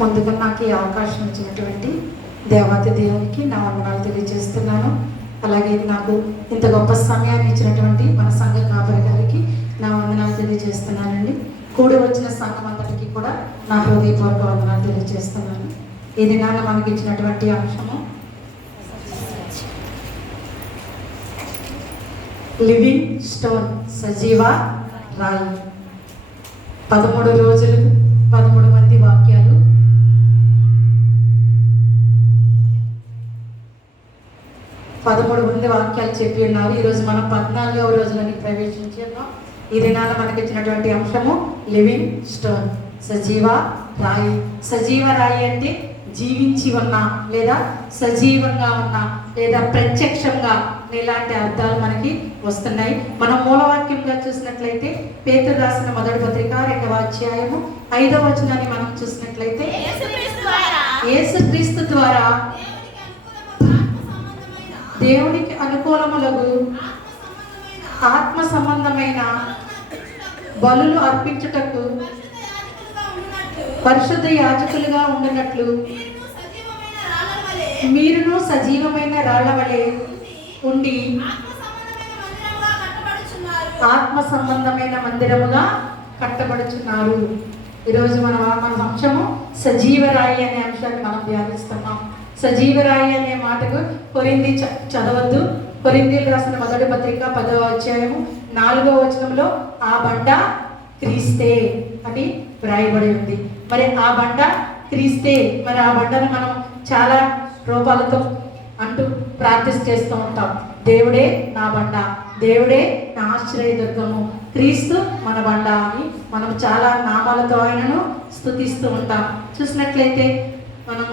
ముందుగా నాకు ఈ అవకాశం ఇచ్చినటువంటి దేవాతి దేవునికి నా వందనాలు తెలియజేస్తున్నాను. అలాగే నాకు ఇంత గొప్ప సమయాన్ని ఇచ్చినటువంటి మన సంఘ కాపరి గారికి నా వందనాలు తెలియజేస్తున్నానండి. కూడి వచ్చిన సంఘం అందరికీ కూడా నా హృదయపూర్వక వందనాలు తెలియజేస్తున్నాను. ఈ దినాన మనకి ఇచ్చినటువంటి అంశము లివింగ్ స్టోన్, సజీవ రాయి. 13 రోజులు 13 మంది వాక్యాలు, 13 మంది వాక్యాలు చెప్పి ఉన్నారు. ఈరోజు మనం 14వ రోజులని ప్రవేశించాం. ఈ దినాన మనకి ఇచ్చినటువంటి అంశము లివింగ్ స్టోన్, సజీవ రాయి. సజీవ రాయి అంటే జీవించి ఉన్న లేదా సజీవంగా ఉన్న లేదా ప్రత్యక్షంగా ఇలాంటి అర్థాలు మనకి వస్తున్నాయి. మనం మూలవాక్యంగా చూసినట్లయితే పేతురు రాసిన మొదటి పత్రిక 2వ అధ్యాయము 5వ వచనాన్ని మనం చూసినట్లయితే యేసుక్రీస్తు ద్వారా దేవునికి అనుకూలములకు ఆత్మ సంబంధమైన బలులు అర్పించుటకు పరిశుద్ధ యాజకులుగా ఉండినట్లు మీరును సజీవమైన రాళ్ల వలె ఉండి ఆత్మ సంబంధమైన మందిరముగా కట్టబడుచున్నారు. ఈరోజు మన అంశము సజీవరాయి అనే అంశాన్ని మనం ధ్యానిస్తున్నాం. సజీవరాయి అనే మాటకు కొరింథీ చదవద్దు. కొరింథీలు రాసిన మొదటి పత్రిక 10వ అధ్యాయము 4వ వచనంలో ఆ బండ క్రీస్తే అని వ్రాయబడి ఉంది. మరి ఆ బండ క్రీస్తే. మరి ఆ బండను మనం చాలా రూపాలతో అంటూ ప్రార్థన చేస్తూ ఉంటాం. దేవుడే నా బండ, దేవుడే నా ఆశ్రయదుర్గము, క్రీస్తు మన బండ అని మనం చాలా నామాలతో ఆయనను స్తుతిస్తూ ఉంటాం. చూసినట్లయితే మనం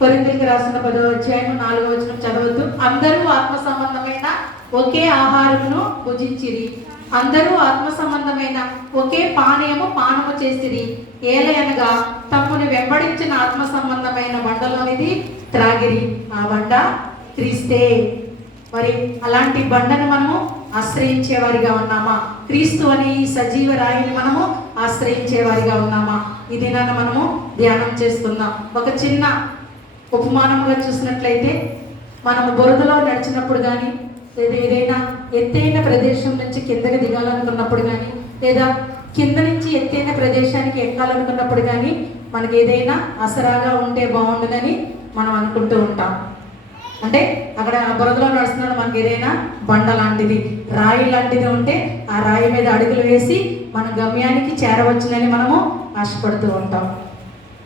కొరింథీయులకు రాసిన 10వ అధ్యాయం 4వ వచనం చదవద్దు. అందరూ ఆత్మ సంబంధమైన ఒకే ఆహారమును భుజించిరి, అందరూ ఆత్మ సంబంధమైన ఒకే పానము చేసిరి, ఏలయనగా తమ్ముని వెంబడించిన ఆత్మ సంబంధమైన బండలోనిది త్రాగిరి. ఆ బండ క్రీస్తే. మరి అలాంటి బండను మనము ఆశ్రయించేవారిగా ఉన్నామా? క్రీస్తు అనే ఈ సజీవ రాయిని మనము ఆశ్రయించేవారిగా ఉన్నామా? ఈ దినాన్ని మనము ధ్యానం చేసుకుందాం. ఒక చిన్న ఉపమానంగా చూసినట్లయితే మనము బురదలో నడిచినప్పుడు కానీ లేదా ఏదైనా ఎత్తైన ప్రదేశం నుంచి కిందకి దిగాలనుకున్నప్పుడు కానీ లేదా కింద నుంచి ఎత్తైన ప్రదేశానికి ఎక్కాలనుకున్నప్పుడు కానీ మనకి ఏదైనా ఆసరాగా ఉంటే బాగుండునని మనం అనుకుంటూ ఉంటాం. అంటే అక్కడ బురదలో నడుస్తున్నాడు, మనకి ఏదైనా బండ లాంటిది, రాయి లాంటిది ఉంటే ఆ రాయి మీద అడుగులు వేసి మన గమ్యానికి చేరవచ్చునని మనము ఆశపడుతూ ఉంటాం.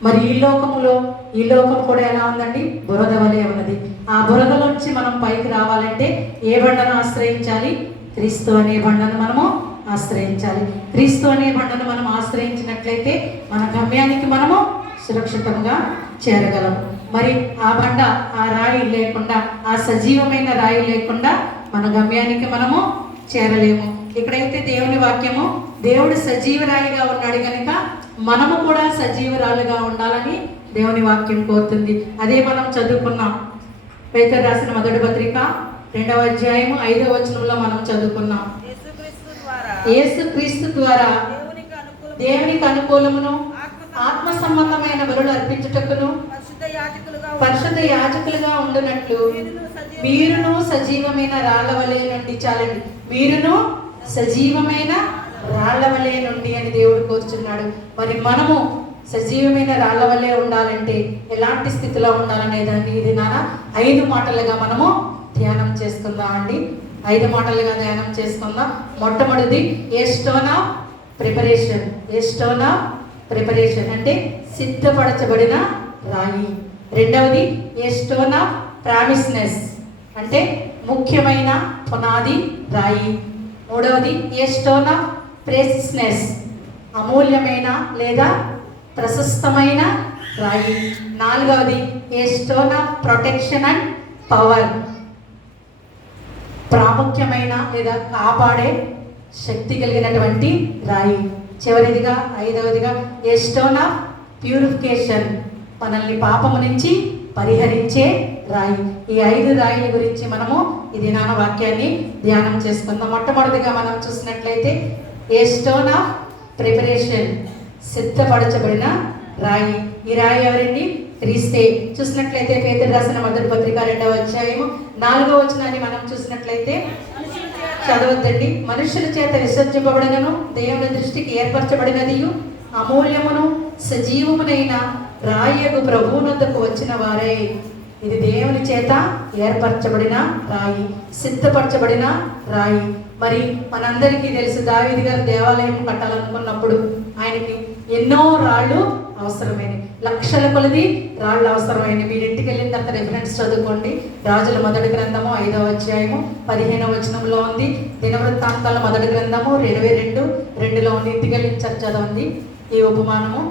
మరి ఈ లోకం కూడా ఎలా ఉందండి? బురద వలె ఉన్నది. ఆ బురదలోంచి మనం పైకి రావాలంటే ఏ బండను ఆశ్రయించాలి? క్రీస్తు అనే బండను మనము ఆశ్రయించాలి. క్రీస్తు అనే బండను మనం ఆశ్రయించినట్లయితే మన గమ్యానికి మనము సురక్షితంగా చేరగలం. మరి ఆ బండ, ఆ రాయి లేకుండా, ఆ సజీవమైన రాయి లేకుండా మన గమ్యానికి మనము చేరలేము. ఇక్కడైతే దేవుని వాక్యము దేవుడు సజీవరాయిగా ఉన్నాడు కనుక మనము కూడా సజీవరాలుగా ఉండాలని దేవుని వాక్యం కోరుతుంది. అదే మనం చదువుకున్నాం. పేతురు రాసిన మొదటి పత్రిక 2వ అధ్యాయము 5వ వచనంలో మనం చదువుకున్నాం. యేసుక్రీస్తు ద్వారా దేవునికి అనుకూలమును ఆత్మ సంబంధమైన బలులు అర్పించుటకును పరిశుద్ధ యాజకులుగా ఉండునట్లు మీరును సజీవమైన రాళ్ల వలె నుండి, చాలండి, మీరును సజీవమైన రాళ్ల వలె నుండి అని దేవుడు కోరుచున్నాడు. మరి మనము సజీవమైన రాళ్ల వలె ఉండాలంటే ఎలాంటి స్థితిలో ఉండాలనే దాన్ని ఇది 5 మాటలుగా మనము ధ్యానం చేసుకుందాం అండి. 5 మాటలుగా ధ్యానం చేసుకుందాం. మొట్టమొదటిది a stone of preparation. A stone of preparation అంటే సిద్ధపరచబడిన రాయి. రెండవది ఏ స్టోన్ ఆఫ్ ప్రామిస్నెస్ అంటే ముఖ్యమైన పునాది రాయి. మూడవది ఏ స్టోన్ ఆఫ్ ప్రెసిస్నెస్ అమూల్యమైన లేదా ప్రశస్తమైన రాయి. నాలుగవది a stone of protection and power ప్రాముఖ్యమైన లేదా కాపాడే శక్తి కలిగినటువంటి రాయి. చివరిదిగా 5వదిగా ఏ స్టోన్ ఆఫ్ ప్యూరిఫికేషన్ మనల్ని పాపము నుంచి పరిహరించే రాయి. ఈ 5 రాయిల గురించి మనము ఈ దినాన వాక్యాన్ని ధ్యానం చేసుకుందాం. మొట్టమొదటిగా మనం చూసినట్లయితే ఏ స్టోన్ ఆఫ్ ప్రిపరేషన్ సిద్ధపరచబడిన రాయి. ఈ రాయి ఎవరండి? క్రీస్తే. చూసినట్లయితే పేతురు రాసిన మొదటి పత్రిక 2వ అధ్యాయము 4వ వచనాన్ని మనం చూసినట్లయితే, చదవద్దండి. మనుషుల చేత విసర్జింపబడినను దేవుని దృష్టికి ఏర్పరచబడినదియు అమూల్యమును సజీవమునైన రాయగు ప్రభువునొద్దకు వచ్చిన వారే. ఇది దేవుని చేత ఏర్పరచబడిన రాయి, సిద్ధపరచబడిన రాయి. మరి మనందరికీ తెలుసు, దావీదు గారు దేవాలయం కట్టాలనుకున్నప్పుడు ఆయనకి ఎన్నో రాళ్ళు అవసరమైనవి, లక్షల కొలది రాళ్ళు అవసరమైనవి. మీరు ఇంటికి వెళ్ళిన తర్వాత రిఫరెన్స్ చదువుకోండి. రాజుల మొదటి గ్రంథము 5వ అధ్యాయము 15వ వచనంలో ఉంది. దినవృత్తాంతాల మొదటి గ్రంథము 22:2లో ఉంది. ఇంటికి వెళ్ళి చదవండి ఈ ఉపమానము.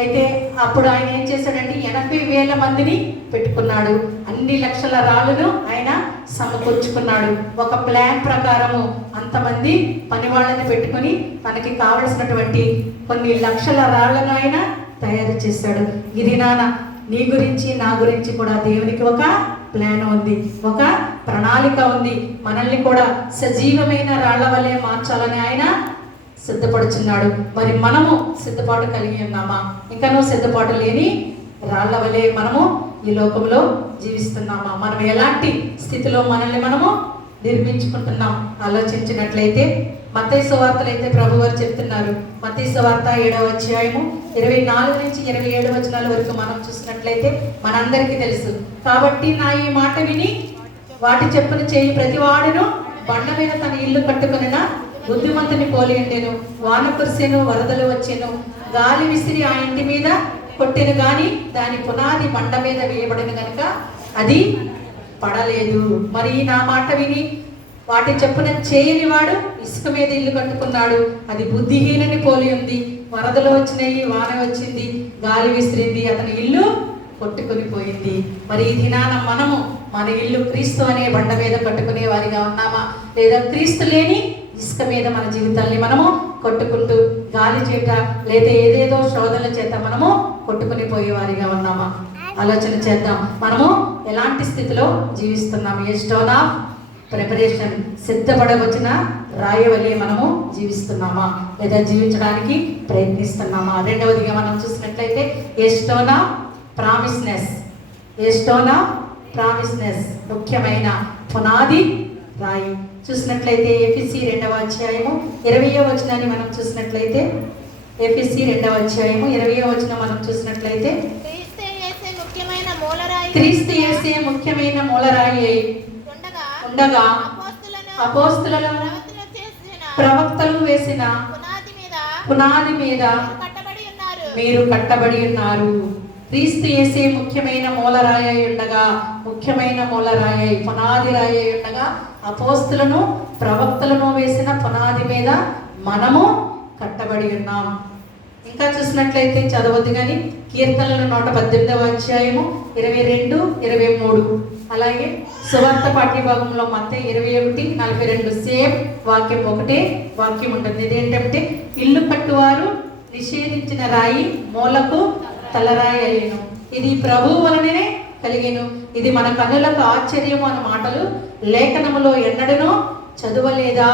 అయితే అప్పుడు ఆయన ఏం చేశాడంటే 80,000 మందిని పెట్టుకున్నాడు. అన్ని లక్షల రాళ్ళను ఆయన సమకూర్చుకున్నాడు. ఒక ప్లాన్ ప్రకారము అంతమంది పని వాళ్ళని పెట్టుకుని తనకి కావలసినటువంటి కొన్ని లక్షల రాళ్లను ఆయన తయారు చేశాడు. ఇది నీ గురించి నా గురించి కూడా దేవునికి ఒక ప్లాన్ ఉంది, ఒక ప్రణాళిక ఉంది. మనల్ని కూడా సజీవమైన రాళ్ల వలె మార్చాలని ఆయన సిద్ధపడుచున్నాడు. మరి మనము సిద్ధపాటు కలిగి ఉన్నామా? ఇంకనూ సిద్ధపాటు లేని రాళ్ల వలె మనము ఈ లోకంలో జీవిస్తున్నామా? మనం ఎలాంటి స్థితిలో మనల్ని మనము నిర్మించుకుంటున్నాం ఆలోచించినట్లయితే, మత్తయి సువార్తలు అయితే ప్రభు వారు చెప్తున్నారు. మత్తయి సువార్త 7వ అధ్యాయము 24 నుంచి 27 వచనాల వరకు మనం చూసినట్లయితే మనందరికీ తెలుసు. కాబట్టి నా ఈ మాట విని వాటి చెప్పున చేయి ప్రతివాడును బండ మీద తన ఇల్లు కట్టుకునిన బుద్ధిమంతుని పోలి ఉండెను. వాన కురిసెను, వరదలు వచ్చెను, గాలి విసిరి ఆ ఇంటి మీద కొట్టెను, గాని దాని పునాది బండ మీద వేయబడిన కనుక అది పడలేదు. మరి నా మాట విని వాటి చెప్పున చేయని వాడు ఇసుక మీద ఇల్లు కట్టుకున్నాడు. అది బుద్ధిహీనుని పోలి ఉంది. వరదలు వచ్చినాయి, వాన వచ్చింది, గాలి విసిరింది, అతని ఇల్లు కొట్టుకుని పోయింది. మరి ఈ దినాన మనము మన ఇల్లు క్రీస్తు అనే బండ మీద కట్టుకునే వారిగా ఉన్నామా, లేదా క్రీస్తు లేని ఇసుక మీద మన జీవితాన్ని మనము కొట్టుకుంటూ గాలి చేత లేదా ఏదేదో శోధనల చేత మనము కొట్టుకుని పోయేవారిగా ఉన్నామా? ఆలోచన చేద్దాం. మనము ఎలాంటి స్థితిలో జీవిస్తున్నాము? ఏ స్టోన్ ఆఫ్ ప్రిపరేషన్, సిద్ధపడవచ్చిన రాయవలే మనము జీవిస్తున్నామా, లేదా జీవించడానికి ప్రయత్నిస్తున్నామా? రెండవదిగా మనం చూసినట్లయితే a stone of prominence, a stone of prominence, ముఖ్యమైన పునాది రాయి. చూసినట్లయితే ఎఫెసీ 2వ అధ్యాయము 20వ వచనాన్ని మనం చూసినట్లయితే, ఎఫెసీ 2వ అధ్యాయము 20వ వచనం మనం చూసినట్లయితే, క్రీస్తు యేసే ముఖ్యమైన మూలరాయి ఉండగా అపోస్తలులను ప్రవక్తలు వేసిన పునాది మీద మీరు కట్టబడి ఉన్నారు. క్రీస్తు యేసే ముఖ్యమైన మూలరాయి ఉండగా, ముఖ్యమైన మూలరాయి పునాది రాయి ఉండగా అపోస్తలులను ప్రవక్తలను వేసిన పునాది మీద మనము కట్టబడి ఉన్నాం. ఇంకా చూసినట్లయితే చదవద్దు కానీ కీర్తనలు 118వ అధ్యాయము 22, 23, అలాగే సువార్త పాఠ్యభాగంలో మత్తయి 21:42 సేమ్ వాక్యం, ఒకటే వాక్యం ఉంటుంది. ఇదేంటంటే ఇల్లు కట్టువారు నిషేధించిన రాయి మూలకు తలరాయి అయ్యను, ఇది ప్రభువు వలననే కలిగెను, ఇది మన కన్నులకు ఆశ్చర్యము అన్న మాటలు లేఖనములో ఎన్నడనో చదవలేదా?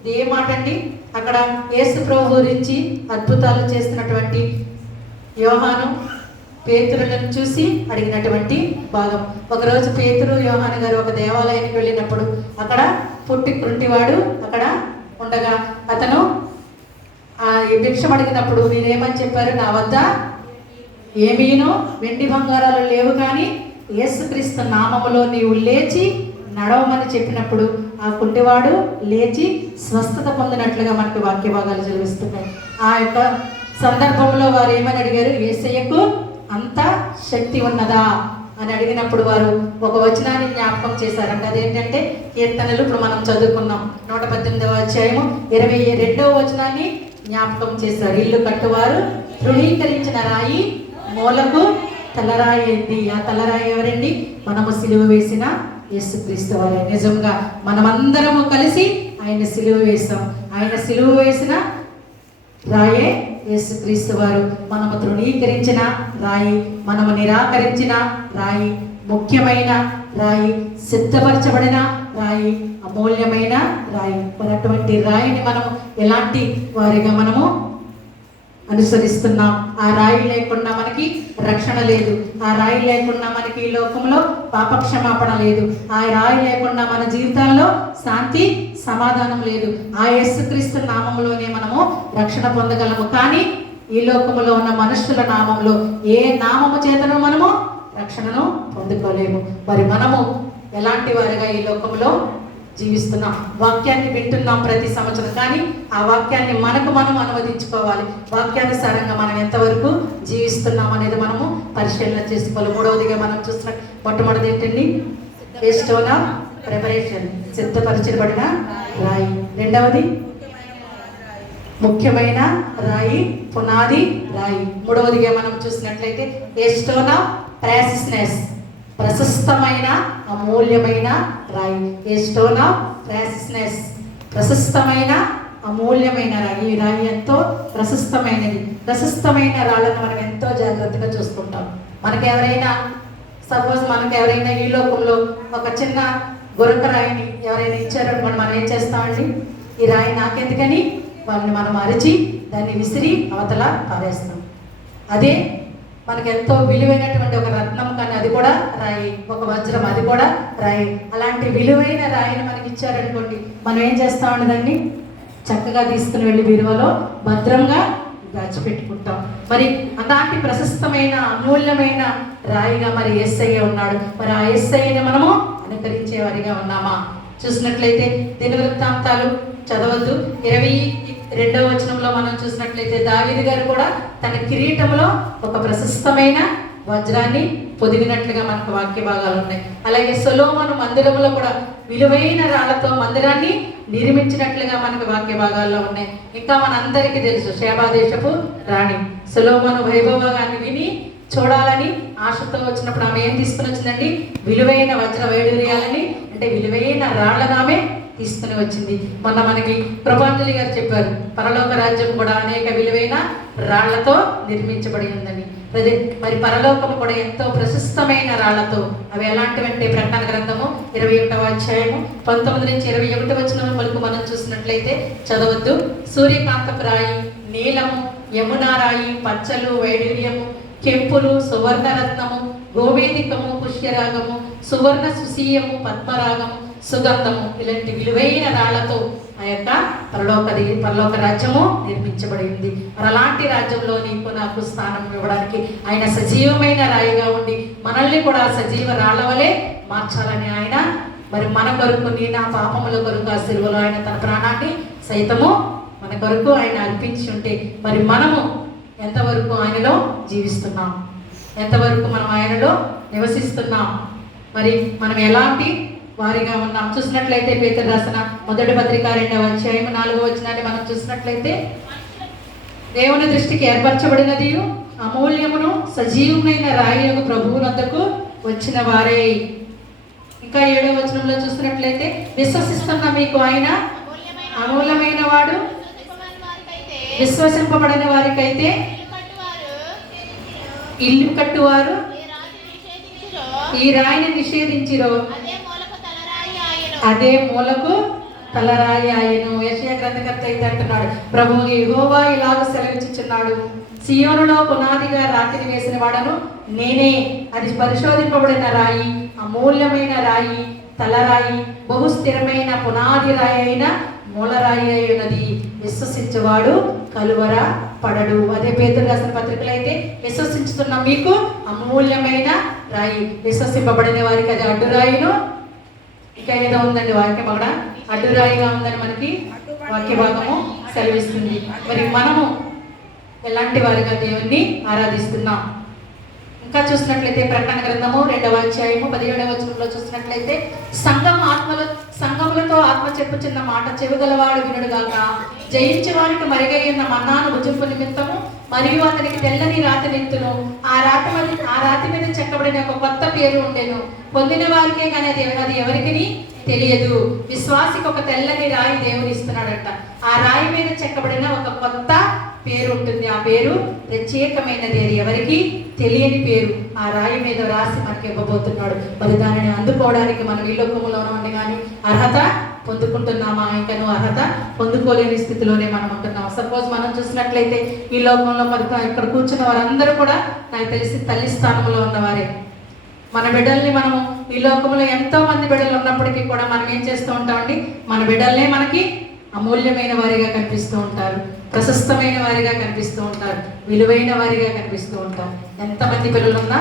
ఇది ఏ మాట అండి? అక్కడ యేసు ప్రభు గురించి అద్భుతాలు చేస్తున్నటువంటి యోహాను పేతురులను చూసి అడిగినటువంటి భాగం. ఒకరోజు పేతురు యోహాను గారు ఒక దేవాలయానికి వెళ్ళినప్పుడు అక్కడ పుట్టి కృంటివాడు అక్కడ ఉండగా అతను భిక్షం అడిగినప్పుడు మీరేమని చెప్పారు? నా వద్ద ఏమీనో వెండి బంగారాలు లేవు, కానీ యేసుక్రీస్తు నామములో నీవు లేచి నడవమని చెప్పినప్పుడు ఆ కుంటివాడు లేచి స్వస్థత పొందినట్లుగా మనకు వాక్య భాగాలు చదివిస్తున్నాయి. ఆ యొక్క సందర్భంలో వారు ఏమని అడిగారు? యేసయ్యకు అంత శక్తి ఉన్నదా అని అడిగినప్పుడు వారు ఒక వచనాన్ని జ్ఞాపకం చేశారంట. అదేంటంటే కీర్తనలు ఇప్పుడు మనం చదువుకున్నాం 118వ అధ్యాయము 22వ వచనాన్ని జ్ఞాపకం చేశారు. ఇల్లు కట్టువారు తృణీకరించిన రాయి మూలకు తలరాయి అయింది. ఆ తలరాయి ఎవరండి? మనము సిలువ వేసిన యేసుక్రీస్తు వారే. నిజంగా మనమందరము కలిసి ఆయన సిలువ వేసాం. ఆయన సిలువ వేసిన రాయే యేసుక్రీస్తు వారు. మనము తృణీకరించిన రాయి, మనము నిరాకరించిన రాయి, ముఖ్యమైన రాయి, సిద్ధపరచబడిన రాయి, అమూల్యమైన రాయి. మరి అటువంటి రాయిని మనము ఎలాంటి వారిగా మనము అనుసరిస్తున్నాం. ఆ రాయి లేకుండా మనకి రక్షణ లేదు. ఆ రాయి లేకుండా మనకి ఈ లోకంలో పాపక్షమాపణ లేదు. ఆ రాయి లేకుండా మన జీవితాల్లో శాంతి సమాధానం లేదు. ఆ యేసుక్రీస్తు నామములోనే మనము రక్షణ పొందగలము. కానీ ఈ లోకములో ఉన్న మనుషుల నామంలో ఏ నామము చేతను మనము రక్షణను పొందుకోలేము. మరి మనము ఎలాంటి వారిగా ఈ లోకంలో జీవిస్తున్నాం? వాక్యాన్ని వింటున్నాం ప్రతి సంవత్సరం, కానీ ఆ వాక్యాన్ని మనకు మనం అనువదించుకోవాలి. వాక్యానుసారంగా మనం ఎంతవరకు జీవిస్తున్నాం అనేది మనము పరిశీలన చేసుకోవాలి. మూడవదిగా మనం చూసిన మొట్టమొదటి ఏంటండి? స్టోన్ ఆఫ్ ప్రిపరేషన్, సిద్ధపరచబడిన రాయి. రెండవది ముఖ్యమైన రాయి, పునాది రాయి. మూడవదిగా మనం చూసినట్లయితే స్టోన్ ఆఫ్ ప్రెసియస్నెస్, ప్రశస్తమైన అమూల్యమైన రాయి. స్టోన్ ఆఫ్ ప్రెసియస్నెస్, ప్రశస్తమైన అమూల్యమైన రాయి. ఈ రాయి ఎంతో ప్రశస్తమైనది. ప్రశస్తమైన రాళ్ళను మనం ఎంతో జాగ్రత్తగా చూసుకుంటాం. మనకెవరైనా ఈ లోకంలో ఒక చిన్న గొరక రాయిని ఎవరైనా ఇచ్చారనుకోండి, మనం ఏం చేస్తామండి? ఈ రాయి నాకెందుకని వాళ్ళని మనం అరిచి దాన్ని విసిరి అవతల పారేస్తాం. అదే మనకు ఎంతో విలువైనటువంటి ఒక రత్నం, కానీ అది కూడా రాయి, ఒక వజ్రం, అది కూడా రాయి. అలాంటి విలువైన రాయిని మనకి ఇచ్చారనుకోండి, మనం ఏం చేస్తామండి? దాన్ని చక్కగా తీసుకుని వెళ్ళి బీరువాలో భద్రంగా దాచిపెట్టుకుంటాం. మరి అలాంటి ప్రశస్తమైన అమూల్యమైన రాయిగా మరి యేసయ్య ఉన్నాడు. మరి ఆ యేసయ్యని మనము అనుకరించే వారిగా ఉన్నామా? చూసినట్లయితే దినవృత్తాంతాలు చదవద్దు, 22వ వచనంలో మనం చూసినట్లయితే దావీదు గారు కూడా తన కిరీటంలో ఒక ప్రశస్తమైన వజ్రాన్ని పొదిగినట్లుగా మనకు వాక్య భాగాలు ఉన్నాయి. అలాగే సొలొమోను మందిరంలో కూడా విలువైన రాళ్లతో మందిరాన్ని నిర్మించినట్లుగా మనకు వాక్య భాగాల్లో ఉన్నాయి. ఇంకా మనందరికీ తెలుసు, షేబా దేశపు రాణి సొలొమోను వైభవాన్ని విని చూడాలని ఆశతో వచ్చినప్పుడు ఆమె ఏం తీసుకుని వచ్చిందండి? విలువైన వజ్ర వైడూర్యాలని, అంటే విలువైన రాళ్లను ఆమె తీసుకుని వచ్చింది. మొన్న మనకి ప్రభాంజలి గారు చెప్పారు, పరలోక రాజ్యం కూడా అనేక విలువైన రాళ్లతో నిర్మించబడి ఉందని. మరి పరలోకము కూడా ఎంతో ప్రశస్తమైన రాళ్లతో. అవి ఎలాంటివంటే ప్రకటన గ్రంథము 21వ అధ్యాయము 19 నుంచి 21 వచనం వరకు మనం చూసినట్లయితే చదవద్దు. సూర్యకాంతపు రాయి, నీలము, యమునా రాయి, పచ్చలు, వైడూర్యము, కెంపులు, సువర్ణరత్నము, గోవేదికము, పుష్యరాగము, సువర్ణ సుశీయము, పద్మరాగము, సుగంధము, ఇలాంటి విలువైన రాళ్లతో ఆ యొక్క పరలోక రాజ్యము నిర్మించబడి ఉంది. మరి అలాంటి రాజ్యంలో నీకు నాకు స్థానం ఇవ్వడానికి ఆయన సజీవమైన రాయిగా ఉండి మనల్ని కూడా సజీవ రాళ్ల వలె మార్చాలని ఆయన మరి మన కొరకు, నీ నా పాపముల కొరకు ఆ సిలువలో ఆయన తన ప్రాణాన్ని సైతము మన కొరకు ఆయన అర్పించి ఉంటే మరి మనము ఎంతవరకు ఆయనలో జీవిస్తున్నాం? ఎంతవరకు మనం ఆయనలో నివసిస్తున్నాం? మరి మనం ఎలాంటి వారిగా ఉన్నాం? చూసినట్లయితే పేతురు రాసిన మొదటి పత్రిక 2వ అధ్యాయము 4వ వచనాన్ని మనం చూసినట్లయితే, దేవుని దృష్టికి ఏర్పరచబడినది అమూల్యమును సజీవమైన రాయి ప్రభువునందుకు వచ్చిన వారే. ఇంకా 7వ వచనంలో చూసినట్లయితే, విశ్వసిస్తున్న మీకు ఆయన అమూల్యమైన వాడు, విశ్వసింపబడిన వారికైతే ఇల్లు కట్టువారు ఈ రాయిని నిషేధించిరో అదే మూలకు తలరాయి ఆయను. యెషయా గ్రంథకర్త అయితే అంటున్నాడు, ప్రభువు యెహోవా ఇలాగ సెలవిచ్చుచున్నాడు, సియోనులో పునాదిగా రాతిని వేసిన వాడను నేనే, అది పరిశోధింపబడిన రాయి, అమూల్యమైన రాయి, తలరాయి, బహు స్థిరమైన పునాది రాయి అయిన మూలరాయి అయి ఉన్నది, విశ్వసించేవాడు కలువర పడడు. అదే పేతురు రాసిన పత్రికలు అయితే, విశ్వసించుతున్న మీకు అమూల్యమైన రాయి, విశ్వసింపబడిన వారికి అది అడ్డురాయిను. ఇంకా ఏదో ఉందండి వాక్యం, అక్కడ అడ్డురాయిగా ఉందని మనకి వాక్య భాగము సెలవిస్తుంది. మరి మనము ఎలాంటి వారిగా దేవుణ్ణి ఆరాధిస్తున్నాం? ఇంకా చూసినట్లయితే ప్రకటన గ్రంథము 2వ అధ్యాయము 17వ వచనంలో చూసినట్లయితే, సంఘములతో ఆత్మ చెప్పుచున్న మాట చెవిగలవాడు వినుడుగాక, జయించే వారికి మరిగై ఉన్న మన్నాను భుజింపు నిమిత్తము మరియు అతనికి తెల్లని రాతి నెత్తును, ఆ రాతి మీద చెక్కబడిన ఒక కొత్త పేరు ఉండెను, పొందిన వారికే కానీ అది ఎవరికి తెలియదు. విశ్వాసికి ఒక తెల్లని రాయి దేవుని ఇస్తున్నాడట. ఆ రాయి మీద చెక్కబడిన ఒక కొత్త పేరు ఉంటుంది. ఆ పేరు ప్రత్యేకమైనది, అది ఎవరికి తెలియని పేరు. ఆ రాయి మీద రాసి మనకి ఇవ్వబోతున్నాడు. మరి దానిని అందుకోవడానికి మనం ఈ లోకములోనే ఉండి కానీ అర్హత పొందుకుంటున్నామా? ఇంకను అర్హత పొందుకోలేని స్థితిలోనే మనం ఉంటున్నాం. సపోజ్ మనం చూసినట్లయితే ఈ లోకంలో మరి ఇక్కడ కూర్చున్న వారందరూ కూడా నాకు తెలిసి తల్లి స్థానంలో ఉన్నవారే. మన బిడ్డల్ని మనము ఈ లోకంలో ఎంతో మంది బిడ్డలు ఉన్నప్పటికీ కూడా మనం ఏం చేస్తూ ఉంటామండి, మన బిడ్డల్నే మనకి అమూల్యమైన వారిగా కనిపిస్తూ ఉంటారు, ప్రశస్తమైన వారిగా కనిపిస్తూ ఉంటారు, విలువైన వారిగా కనిపిస్తూ ఉంటారు. ఎంతమంది పిల్లలున్నా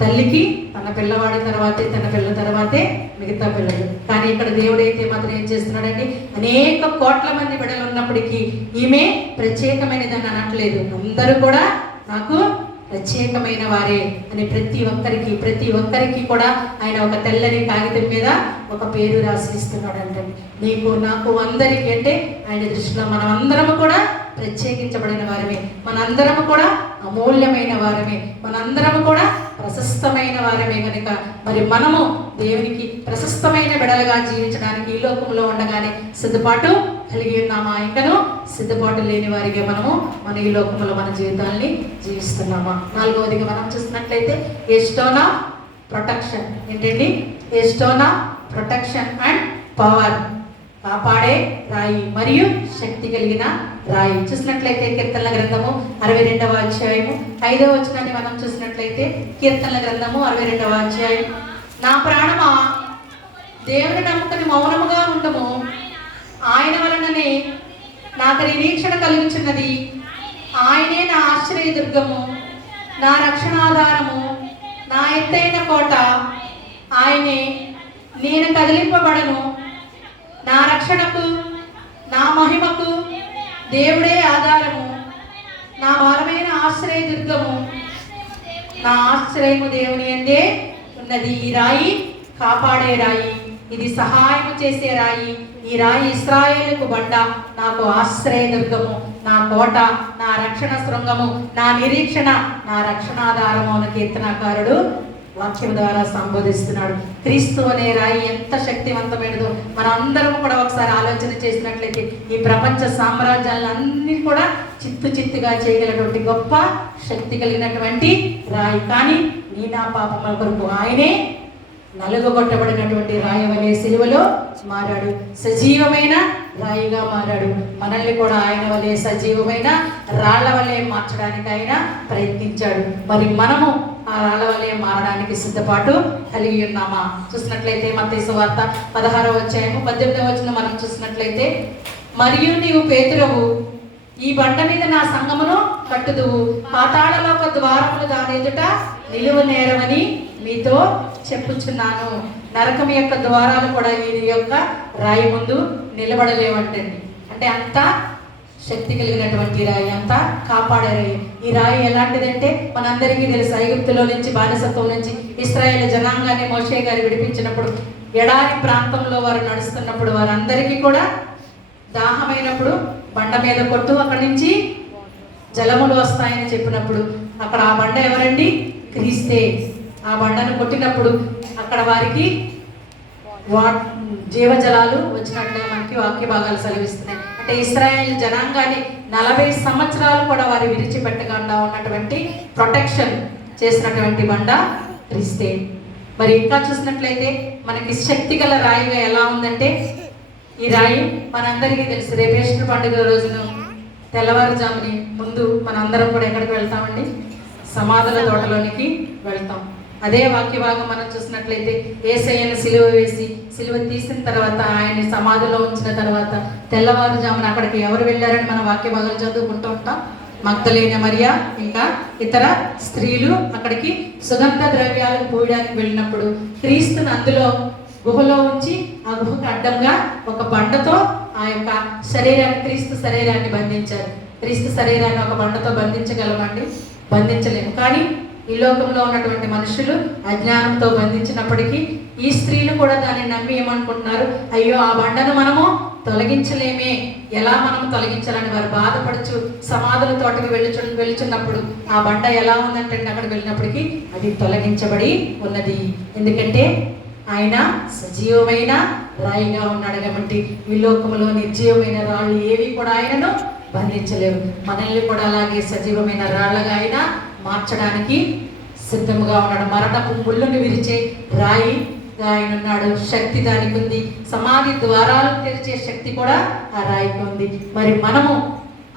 తల్లికి తన పిల్లవాడి తర్వాతే, తన పిల్ల తర్వాతే మిగతా పిల్లలు. కానీ ఇక్కడ దేవుడైతే మాత్రం ఏం చేస్తున్నాడండి, అనేక కోట్ల మంది బిడ్డలు ఉన్నప్పటికీ ఈమె ప్రత్యేకమైనదని అనట్లేదు. అందరూ కూడా నాకు ప్రత్యేకమైన వారే అని ప్రతి ఒక్కరికి కూడా ఆయన ఒక తెల్లని కాగితం మీద ఒక పేరు రాసి ఇస్తున్నాడు. అంటే నీకు నాకు అందరికీ, అంటే ఆయన దృష్టిలో మనం అందరము కూడా ప్రత్యేకించబడిన వారమే, మనందరము కూడా అమూల్యమైన వారమే, మనందరము కూడా ప్రశస్తమైన వారమే. కనుక మరి మనము దేవునికి ప్రశస్తమైన బిడలుగా జీవించడానికి ఈ లోకంలో ఉండగానే సిద్ధపాటు కలిగి ఉన్నామా? ఇంకను సిద్ధపాటు లేని వారిగా మన ఈ లోకంలో మన జీవితాన్ని జీవిస్తున్నామా? నాలుగవదిగా మనం చూసినట్లయితే ఎస్టోనా ప్రొటెక్షన్. ఏంటండి? ఎస్టోనా ప్రొటెక్షన్ అండ్ పవర్, కాపాడే రాయి మరియు శక్తి కలిగిన రాయి. చూసినట్లయితే కీర్తనల గ్రంథము 62వ అధ్యాయము 5వ వచనాన్ని మనం చూసినట్లయితే కీర్తనల గ్రంథము 62వ అధ్యాయం, నా ప్రాణమా దేవుని నమ్ముకుని మౌనముగా ఉండము, ఆయన వలననే నాకు నిరీక్షణ కలుగుచున్నది, ఆయనే నా ఆశ్రయదుర్గము, నా రక్షణాధారము, నా ఎత్తైన కోట, ఆయనే, నేను కదిలింపబడను, నా రక్షణకు నా మహిమకు దేవుడే ఆధారము, నా బలమైన ఆశ్రయదుర్గము, నా ఆశ్రయము దేవుని యందే ఉన్నది. ఈ రాయి కాపాడే రాయి, ఇది సహాయము చేసే రాయి. ఈ రాయి ఇశ్రాయేలుకు బండ, నాకు ఆశ్రయదుర్గము, నా కోట, నా రక్షణ శృంగము, నా నిరీక్షణ, నా రక్షణాధారము అని కీర్తనాకారుడు వాక్యం ద్వారా సంబోధిస్తున్నాడు. క్రీస్తు అనే రాయి ఎంత శక్తివంతమైనదో మనం అందరం కూడా ఒకసారి ఆలోచన చేసినట్లయితే ఈ ప్రపంచ సామ్రాజ్యాలన్నీ కూడా చిత్తుగా చేయగలటువంటి గొప్ప శక్తి కలిగినటువంటి రాయి. కానీ నీ నా పాపముల కొరకు ఆయనే నలుగుగొట్టబడినటువంటి రాయి వలె సిలువలో మారాడు, సజీవమైన రాయిగా మారాడు. మనల్ని కూడా ఆయన వలె సజీవమైన రాళ్ల వలె మార్చడానికి ఆయన ప్రయత్నించాడు. మరి మనము ఆ రాళ్ల వలె మారడానికి సిద్ధపాటు కలిగి ఉన్నామా? చూసినట్లయితే మత్తయి సువార్త 16వ అధ్యాయము 18వ వచనం మనం చూసినట్లయితే, మరియు నీవు పేతురవు, ఈ బండ మీద నా సంఘమును కట్టుదువు, పాతాళలోక ద్వారములు దాని ఎదుట నిలువనేరవని మీతో చెప్పుచున్నాను. నరకం యొక్క ద్వారాలు కూడా వీరి యొక్క రాయి ముందు నిలబడలేవంటండి. అంటే అంత శక్తి కలిగినటువంటి రాయి, అంతా కాపాడే రాయి. ఈ రాయి ఎలాంటిదంటే మనందరికీ తెలుసు, ఐగుప్తులో నుంచి, బానిసత్వం నుంచి ఇశ్రాయేలు జనాంగాన్ని మోషే గారు విడిపించినప్పుడు ఎడారి ప్రాంతంలో వారు నడుస్తున్నప్పుడు వారందరికీ కూడా దాహమైనప్పుడు బండ మీద కొట్టు, అక్కడి నుంచి జలములు వస్తాయని చెప్పినప్పుడు అక్కడ ఆ బండ ఎవరండి? క్రీస్తే. ఆ బండను కొట్టినప్పుడు అక్కడ వారికి జీవజలాలు వచ్చినట్లుగా మనకి వాక్య భాగాలు సెలవిస్తున్నాయి. అంటే ఇశ్రాయేల్ జనాంగాన్ని 40 సంవత్సరాలు కూడా వారు విడిచిపెట్టకుండా ఉన్నటువంటి ప్రొటెక్షన్ చేసినటువంటి బండ క్రీస్తే. మరి ఇంకా చూసినట్లయితే మనకి శక్తి గల రాయిగా ఎలా ఉందంటే, ఈ రాయి మనందరికీ తెలుసు, రేపు ఈస్టర్ పండుగ రోజున తెల్లవారుజాముని ముందు మనందరం కూడా ఎక్కడికి వెళ్తామండి? సమాధుల తోటలోనికి వెళ్తాం. అదే వాక్య భాగం మనం చూసినట్లయితే యేసయ్యను సిలువ వేసి సిలువ తీసిన తర్వాత ఆయన సమాధిలో ఉంచిన తర్వాత తెల్లవారుజామున అక్కడికి ఎవరు వెళ్ళారని మన వాక్య భాగాలు చదువుకుంటూ ఉంటాం. మగ్దలేన మరియ ఇంకా ఇతర స్త్రీలు అక్కడికి సుగంధ ద్రవ్యాలను పూయడానికి వెళ్ళినప్పుడు క్రీస్తుని అందులో గుహలో ఉంచి ఆ గుహకు అడ్డంగా ఒక బండతో ఆ యొక్క శరీరాన్ని, క్రీస్తు శరీరాన్ని బంధించారు. క్రీస్తు శరీరాన్ని ఒక బండతో బంధించగలమండి? బంధించలేము. కానీ ఈ లోకంలో ఉన్నటువంటి మనుషులు అజ్ఞానంతో బంధించినప్పటికీ ఈ స్త్రీలు కూడా దాన్ని నమ్మి ఏమనుకుంటున్నారు, అయ్యో ఆ బండను మనము తొలగించలేమే, ఎలా మనం తొలగించాలని వారు బాధపడుచు సమాధుల తోటకి వెళ్ళుచున్నప్పుడు ఆ బండ ఎలా ఉందంటే అక్కడికి వెళ్ళినప్పటికీ అది తొలగించబడి ఉన్నది. ఎందుకంటే ఆయన సజీవమైన రాయిగా ఉన్నాడు కాబట్టి ఈ లోకంలో నిర్జీవమైన రాళ్ళు ఏవి కూడా ఆయనను బంధించలేవు. మనల్ని కూడా అలాగే సజీవమైన రాళ్ళగా ఆయన మార్చడానికి సిద్ధముగా ఉన్నాడు. మరణపు ముళ్ళును విరిచే రాయి ఆయన ఉన్నాడు. శక్తి దానికి ఉంది. సమాధి ద్వారాలు తెరిచే శక్తి కూడా ఆ రాయికి ఉంది. మరి మనము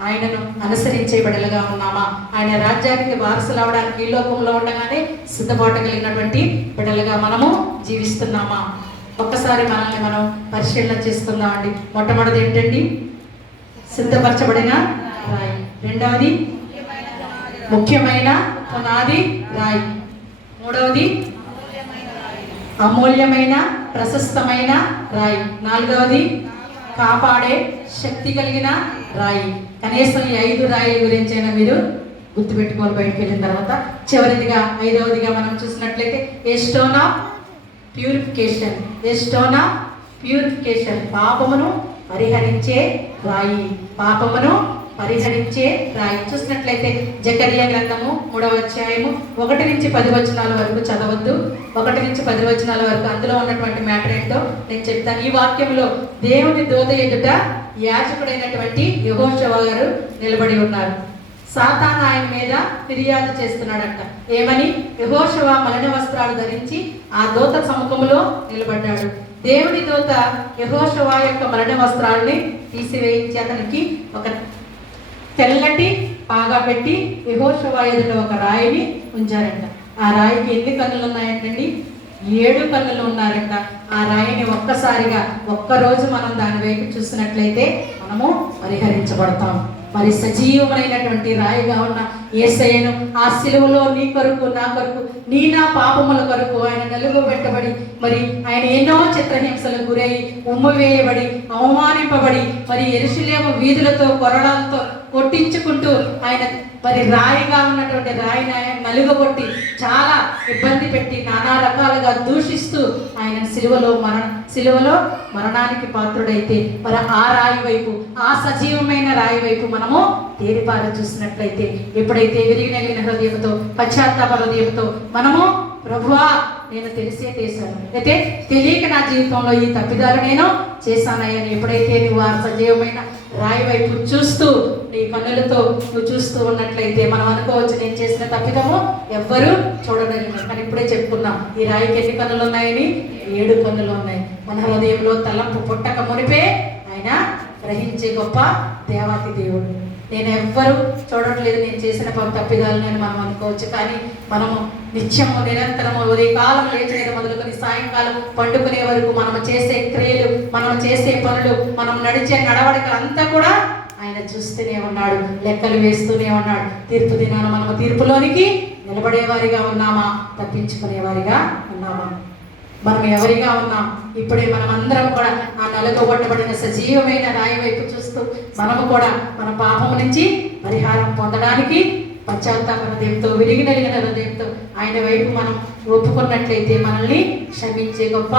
ఆయనను అనుసరించే బిడ్డలుగా ఉన్నామా? ఆయన రాజ్యానికి వారసులు అవడానికి ఈ లోకంలో ఉండగానే సిద్ధపాటు కలిగినటువంటి బిడ్డలుగా మనము జీవిస్తున్నామా? ఒక్కసారి మనల్ని మనం పరిశీలన చేసుకుందామండి. మొట్టమొదటిది ఏంటండి? సిద్ధపరచబడిన రాయి. రెండవది ముఖ్యమైన పునాది రాయి. మూడవది అమూల్యమైన ప్రశస్తమైన రాయి. నాలుగవది కాపాడే శక్తి కలిగిన రాయి. కనీసం ఈ 5 రాయిల గురించైనా మీరు గుర్తుపెట్టుకోవాలి బయటకు వెళ్ళిన తర్వాత. చివరిదిగా 5వదిగా మనం చూసినట్లయితే a stone of purification. A stone of purification, పాపమును పరిహరించే రాయి. పాపమును పరిహరించే రాయి. చూసినట్లయితే జకరియా గ్రంథము 3వ అధ్యాయము 1 నుంచి 10 వచనాల వరకు చదవద్దు. 1 నుంచి 10 వచనాల వరకు అందులో ఉన్నటువంటి మ్యాటర్ ఏంటో నేను చెప్తాను. ఈ వాక్యంలో దేవుని దూత ఎదుట యాజకుడైనటువంటి యెహోషువ గారు నిలబడి ఉన్నారు. సాతాను ఆయన మీద ఫిర్యాదు చేస్తున్నాడంట. ఏమని? యెహోషువ మలిన వస్త్రాలు ధరించి ఆ దూత సముఖంలో నిలబడ్డాడు. దేవుని దూత యెహోషువ యొక్క మలిన వస్త్రాలని తీసివేయించి అతనికి ఒక తెల్లటి పాగా పెట్టి యెహోషువ ఎదుట ఒక రాయిని ఉంచారంట. ఆ రాయికి ఎన్ని కన్నులు ఉన్నాయంటండి? 7 కన్నులు ఉన్నారంట. ఆ రాయిని ఒక్కసారిగా ఒక్కరోజు మనం దాని వైపు చూసినట్లయితే మనము పరిహరించబడతాం. మరి సజీవమైనటువంటి రాయిగా ఉన్న యేసయ్యను ఆ సిలువలో నీ కొరకు నా కొరకు నా పాపముల కొరకు ఆయన నలుగబెట్టబడి మరి ఆయన ఎన్నో చిత్రహింసలకు గురై ఉమ్మివేయబడి అవమానింపబడి మరి యెరూషలేము వీధులతో కొరడాలతో కొట్టించుకుంటూ ఆయన మరి రాయిగా ఉన్నటువంటి రాయిని ఆయన నలుగబొట్టి చాలా ఇబ్బంది పెట్టి నానా రకాలుగా దూషిస్తూ ఆయన సిలువలో మరణానికి పాత్రుడైతే మరి ఆ రాయి వైపు, ఆ సజీవమైన రాయి వైపు మనము తేరిపార చూసినట్లయితే, ఎప్పుడైతే విరిగి నలిగిన హృదయంతో పశ్చాత్తాప హృదయంతో మనము ప్రభువా నేను తెలిసే చేశాను, అయితే తెలియక నా జీవితంలో ఈ తప్పిదాలు నేను చేశానయ్యని ఎప్పుడైతే నువ్వు ఆ సజీవమైన రాయి వైపు చూస్తూ నీ కన్నులతో నువ్వు చూస్తూ ఉన్నట్లయితే మనం అనుకోవచ్చు నేను చేసిన తప్పిదము ఎవ్వరూ చూడలేదు. కానీ ఇప్పుడే చెప్పుకున్నాం ఈ రాయికి ఎన్ని కన్నులు ఉన్నాయని? 7 కన్నులు ఉన్నాయి. మన హృదయంలో తలంపు పుట్టక మునిపే ఆయన గ్రహించే గొప్ప దేవాతి దేవుడు. నేను ఎవ్వరూ చూడట్లేదు నేను చేసిన తప్పిదాలను అని మనం అనుకోవచ్చు. కానీ మనము నిత్యము నిరంతరము ఉదయకాలం లేచిన మొదలుకొని సాయంకాలం పండుకునే వరకు మనము చేసే క్రియలు, మనం చేసే పనులు, మనం నడిచే నడవడిక అంతా కూడా ఆయన చూస్తూనే ఉన్నాడు, లెక్కలు వేస్తూనే ఉన్నాడు. తీర్పు దినాన మనము తీర్పులోనికి నిలబడేవారిగా ఉన్నామా, తప్పించుకునేవారిగా ఉన్నామా? మనం ఎవరిగా ఉన్నాం? ఇప్పుడే మనం అందరం కూడా ఆ నలుగబట్టబడిన సజీవమైన రాయి వైపు చూస్తూ మనము కూడా మన పాపం నుంచి పరిహారం పొందడానికి పశ్చాత్తాప హృదయంతో, విరిగి నలిగిన హృదయంతో ఆయన వైపు మనం ఒప్పుకున్నట్లయితే మనల్ని క్షమించే గొప్ప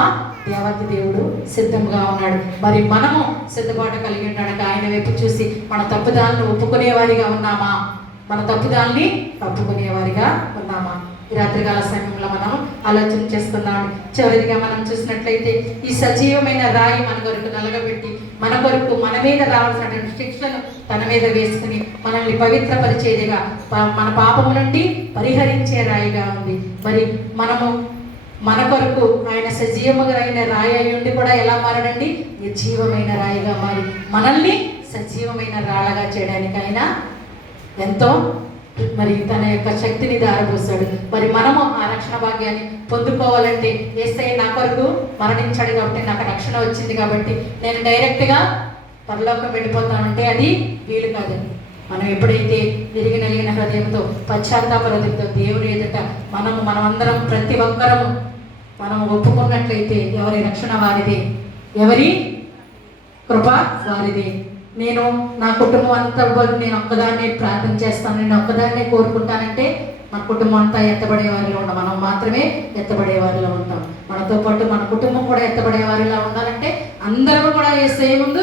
దేవతి దేవుడు సిద్ధంగా ఉన్నాడు. మరి మనము సిద్ధపాటు కలిగి ఉన్నాడు. ఆయన వైపు చూసి మన తప్పుదాలను ఒప్పుకునేవారిగా ఉన్నామా? మన తప్పుదాల్ని తప్పుకునేవారిగా ఉన్నామా? ఈ రాత్రికాల సమయంలో మనం ఆలోచన చేస్తున్నాము. చివరిగా మనం చూసినట్లయితే ఈ సజీవమైన రాయి మన కొరకు నలగబెట్టి మన కొరకు మన మీద రావాల్సినటువంటి శిక్షను తన మీద వేసుకుని మనల్ని పవిత్రపరిచేదిగా, మన పాపము నుండి పరిహరించే రాయిగా ఉంది. మరి మనము మన కొరకు ఆయన సజీవమైన రాయి అయి ఉండి కూడా ఎలా మారడండి? నిర్జీవమైన రాయిగా మారి మనల్ని సజీవమైన రాళ్ళగా చేయడానికి ఆయన ఎంతో మరి తన యొక్క శక్తిని దారపోసాడు. మరి మనము ఆ రక్షణ భాగ్యాన్ని పొందుకోవాలంటే యేసయ్య నా కొరకు మరణించాడు కాబట్టి నాకు రక్షణ వచ్చింది కాబట్టి నేను డైరెక్ట్గా పరలోకం వెళ్ళిపోతానంటే అది వీలు కాదండి. మనం ఎప్పుడైతే విరిగి నలిగిన హృదయంతో పశ్చాత్తాప హృదయంతో దేవుని ఎదుట మనమందరం ప్రతి ఒక్కరము మనం ఒప్పుకున్నట్లయితే ఎవరి రక్షణ వారిదే, ఎవరి కృప వారిదే. నేను నా కుటుంబం అంతా నేను ఒక్కదాన్నే ప్రార్థన చేస్తాను, నేను ఒక్కదాన్నే కోరుకుంటానంటే మన కుటుంబం అంతా ఎత్తబడే వారిలో ఉంటాం, మనం మాత్రమే ఎత్తబడే వారిలో ఉంటాం. మనతో పాటు మన కుటుంబం కూడా ఎత్తబడే వారిలో ఉండాలంటే అందరూ కూడా యేసయ్య ముందు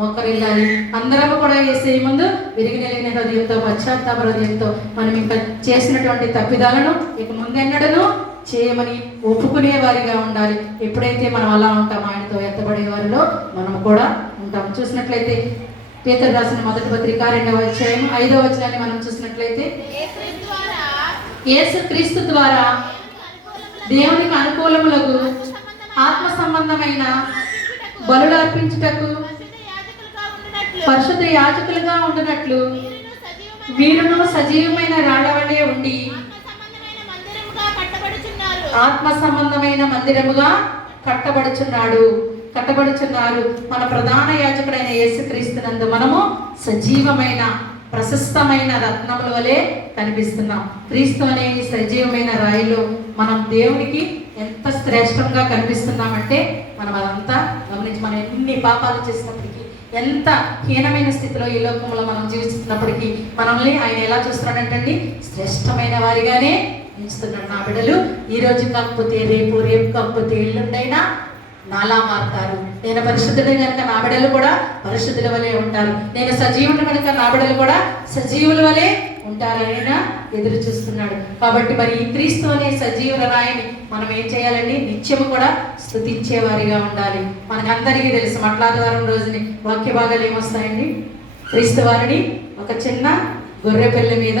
మోకరిల్లాలి. అందరము కూడా యేసయ్య ముందు విరిగి నలిగిన హృదయంతో పశ్చాత్తాప హృదయంతో మనం ఇంకా చేసినటువంటి తప్పిదాలను ఇక ముందెన్నడను చేయమని ఒప్పుకునే వారిగా ఉండాలి. ఎప్పుడైతే మనం అలా ఉంటాం ఆయనతో ఎత్తబడే వారిలో మనం కూడా ఉంటాం. చూసినట్లయితే పేతురు రాసిన మొదటి పత్రిక 2వ అధ్యాయం 5వ వచనాన్ని మనం చూసినట్లయితే యేసు క్రీస్తు ద్వారా దేవునికి అనుకూలములకు ఆత్మ సంబంధమైన బలులు అర్పించుటకు పరిశుద్ధ యాజకులుగా ఉండునట్లు మీరును సజీవమైన రాళ్ళవలే ఉండి ఆత్మ సంబంధమైన మందిరముగా కట్టబడుచున్నారు. మన ప్రధాన యాజకుడైన యేసుక్రీస్తునందు మనము సజీవమైన ప్రశస్తమైన రత్నముల వలె కనిపిస్తున్నాం. క్రీస్తు అనే ఈ సజీవమైన రాయిలో మనం దేవునికి ఎంత శ్రేష్టంగా కనిపిస్తున్నామంటే మనం అదంతా గమనించి, మనం ఎన్ని పాపాలు చేసినప్పటికీ, ఎంత హీనమైన స్థితిలో ఈ లోకంలో మనం జీవిస్తున్నప్పటికీ మనల్ని ఆయన ఎలా చూస్తున్నాడంటండి? శ్రేష్టమైన వారిగానే ఎంచుతున్నాడు. నా బిడ్డలు ఈ రోజు కాకపోతే రేపు, రేపు కాకపోతే ఎల్లుండైనా నాలా మారుతారు. నేను పరిశుద్ధుడు కనుక నా బిడ్డలు కూడా పరిశుద్ధుల వలె ఉంటారు. నేను సజీవుడు కనుక నా బిడ్డలు కూడా సజీవుల వలె ఉంటారని ఎదురు చూస్తున్నాడు. కాబట్టి మరి ఈ క్రీస్తు అనే సజీవుల రాయిని మనం ఏం చేయాలండి? నిత్యము కూడా స్తుతించే వారిగా ఉండాలి. మనకందరికీ తెలుసు మట్లాదివారం రోజుని వాక్య భాగాలు ఏమొస్తాయండి? క్రీస్తు వారిని ఒక చిన్న గొర్రె పిల్ల మీద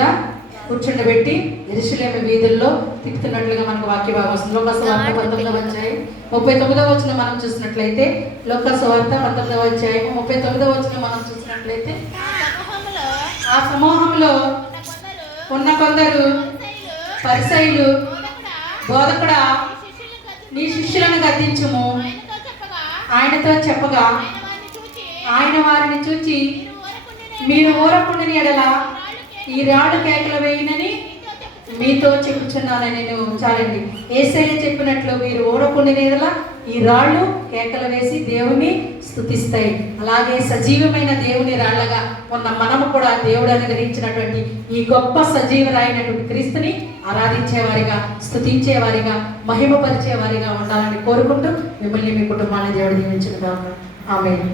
కూర్చుండబెట్టి యెరూషలేము వీధుల్లో తిప్పుతున్నట్లుగా మనకు వాక్య భాగం వస్తుంది. లోకాసు వార్త 19వ అధ్యాయం 39వ వచనం మనం చూసినట్లయితే, లోకాసు వార్త 19వ అధ్యాయం 39వ వచనం మనం చూసినట్లయితే, ఆ సమూహంలో ఉన్న కొందరు పరిసయ్యులు, బోధకుడా నీ శిష్యులను గద్దించుము ఆయనతో చెప్పగా, ఆయన వారిని చూచి మీరు ఊరకుండిన ఎడల ఈ రాళ్ళు కేకలు వేయనని మీతో చెప్పుచున్నానని నేను. చాలండి, యేసయ్య చెప్పినట్లు మీరు ఊరకుండిన ఎడల ఈ రాళ్ళు కేకలు వేసి దేవుని స్తుతిస్తాయి. అలాగే సజీవమైన దేవుని రాళ్లగా ఉన్న మనము కూడా దేవుడు అనుగ్రహించినటువంటి ఈ గొప్ప సజీవరాయినటువంటి క్రీస్తుని ఆరాధించేవారిగా, స్తుతించేవారిగా, మహిమపరిచేవారిగా ఉండాలని కోరుకుంటూ మిమ్మల్ని, మీ కుటుంబాన్ని దేవుడు దీవించును గాక. ఆమేన్.